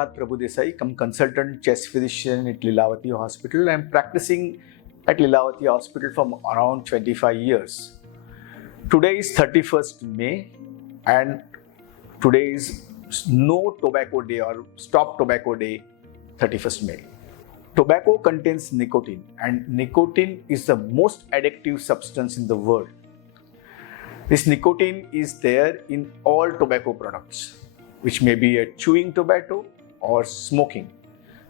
Pralhad Prabhudesai, consultant chest physician at Lilavati Hospital. I am practicing at Lilavati Hospital for around 25 years. Today is 31st May and today is No Tobacco Day or Stop Tobacco Day, 31st May. Tobacco contains nicotine, and nicotine is the most addictive substance in the world. This nicotine is there in all tobacco products, which may be a chewing tobacco or smoking.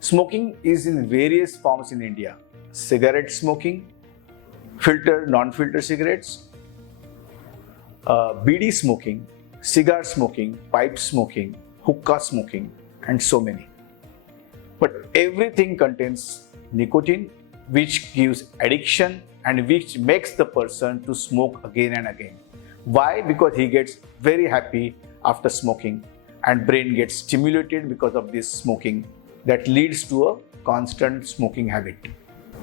Smoking is in various forms in India. Cigarette smoking, filter, non-filter cigarettes, BD smoking, cigar smoking, pipe smoking, hookah smoking, and so many. But everything contains nicotine, which gives addiction and which makes the person to smoke again and again. Why? Because he gets very happy after smoking and brain gets stimulated because of this smoking that leads to a constant smoking habit.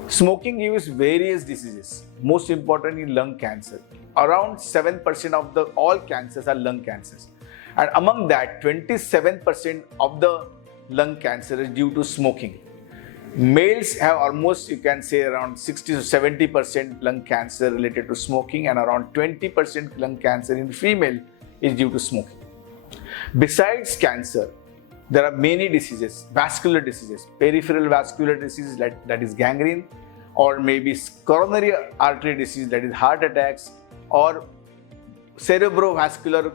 Smoking gives various diseases, most importantly lung cancer. Around 7% of all cancers are lung cancers, and among that 27% of the lung cancer is due to smoking. Males have almost, you can say, around 60 to 70% lung cancer related to smoking, and around 20% lung cancer in female is due to smoking. Besides cancer, there are many diseases, vascular diseases, peripheral vascular disease that is gangrene, or maybe coronary artery disease, that is heart attacks, or cerebrovascular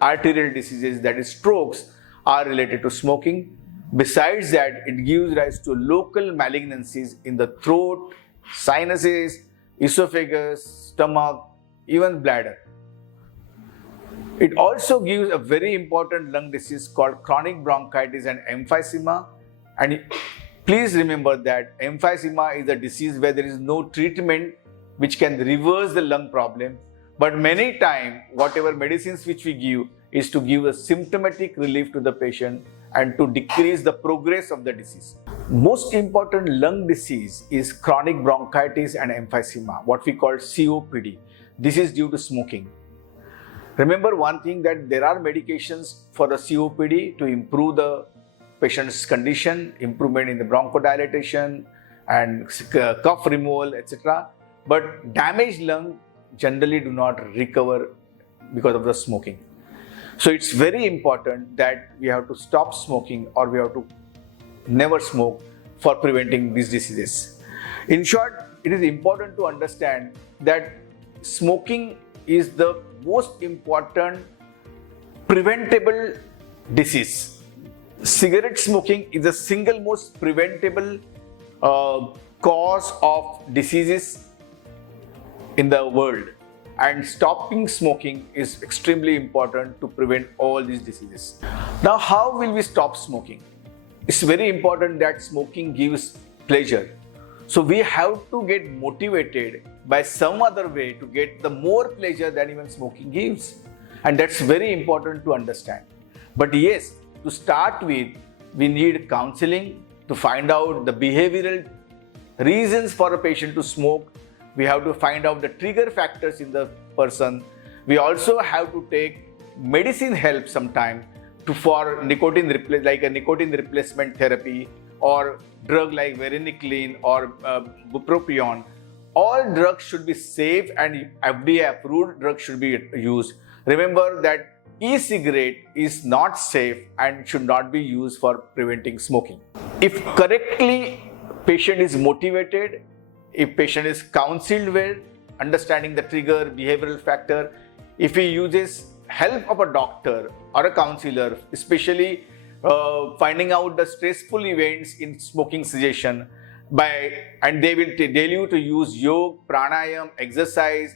arterial diseases, that is strokes, are related to smoking. Besides that, it gives rise to local malignancies in the throat, sinuses, esophagus, stomach, even bladder. It also gives a very important lung disease called chronic bronchitis and emphysema. And please remember that emphysema is a disease where there is no treatment which can reverse the lung problem. But many times, whatever medicines which we give is to give a symptomatic relief to the patient and to decrease the progress of the disease. Most important lung disease is chronic bronchitis and emphysema, what we call COPD. This is due to smoking. Remember one thing, that there are medications for the COPD to improve the patient's condition, improvement in the bronchodilation and cough removal, etc. But damaged lung generally do not recover because of the smoking. So it's very important that we have to stop smoking, or we have to never smoke for preventing these diseases. In short, it is important to understand that smoking is the most important preventable disease. Cigarette smoking is the single most preventable cause of diseases in the world. And stopping smoking is extremely important to prevent all these diseases. Now, how will we stop smoking? It's very important that smoking gives pleasure. So we have to get motivated by some other way to get the more pleasure than even smoking gives. And that's very important to understand. But yes, to start with, we need counseling to find out the behavioral reasons for a patient to smoke. We have to find out the trigger factors in the person. We also have to take medicine help sometime for nicotine like a nicotine replacement therapy, or drug like varenicline or bupropion. All drugs should be safe and FDA approved drugs should be used. Remember that e-cigarette is not safe and should not be used for preventing smoking. If correctly patient is motivated, if patient is counseled well, understanding the trigger, behavioral factor, if he uses help of a doctor or a counselor, especially finding out the stressful events in smoking cessation, and they will tell you to use yoga, pranayam, exercise,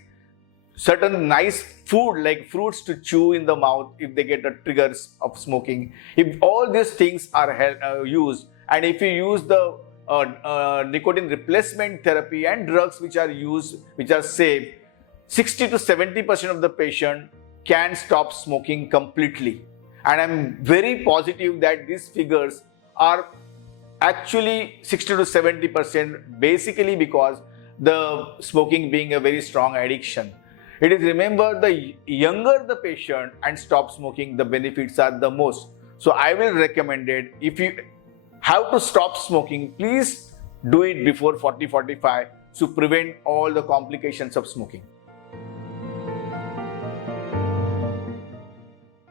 certain nice food like fruits to chew in the mouth if they get the triggers of smoking. If all these things are used, and if you use the nicotine replacement therapy and drugs which are used, which are safe, 60 to 70% of the patient can stop smoking completely. And I'm very positive that these figures are actually 60 to 70%, basically because the smoking being a very strong addiction. It is, remember, the younger the patient and stop smoking, the benefits are the most. So I will recommend it. If you have to stop smoking, please do it before 40-45 to prevent all the complications of smoking.